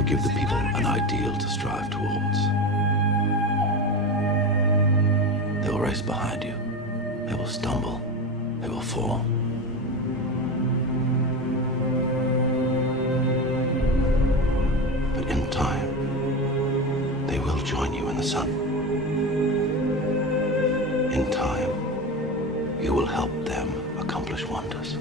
will give the people an ideal to strive towards. They will race behind you. They will stumble. They will fall. But in time, they will join you in the sun. In time, you will help them accomplish wonders.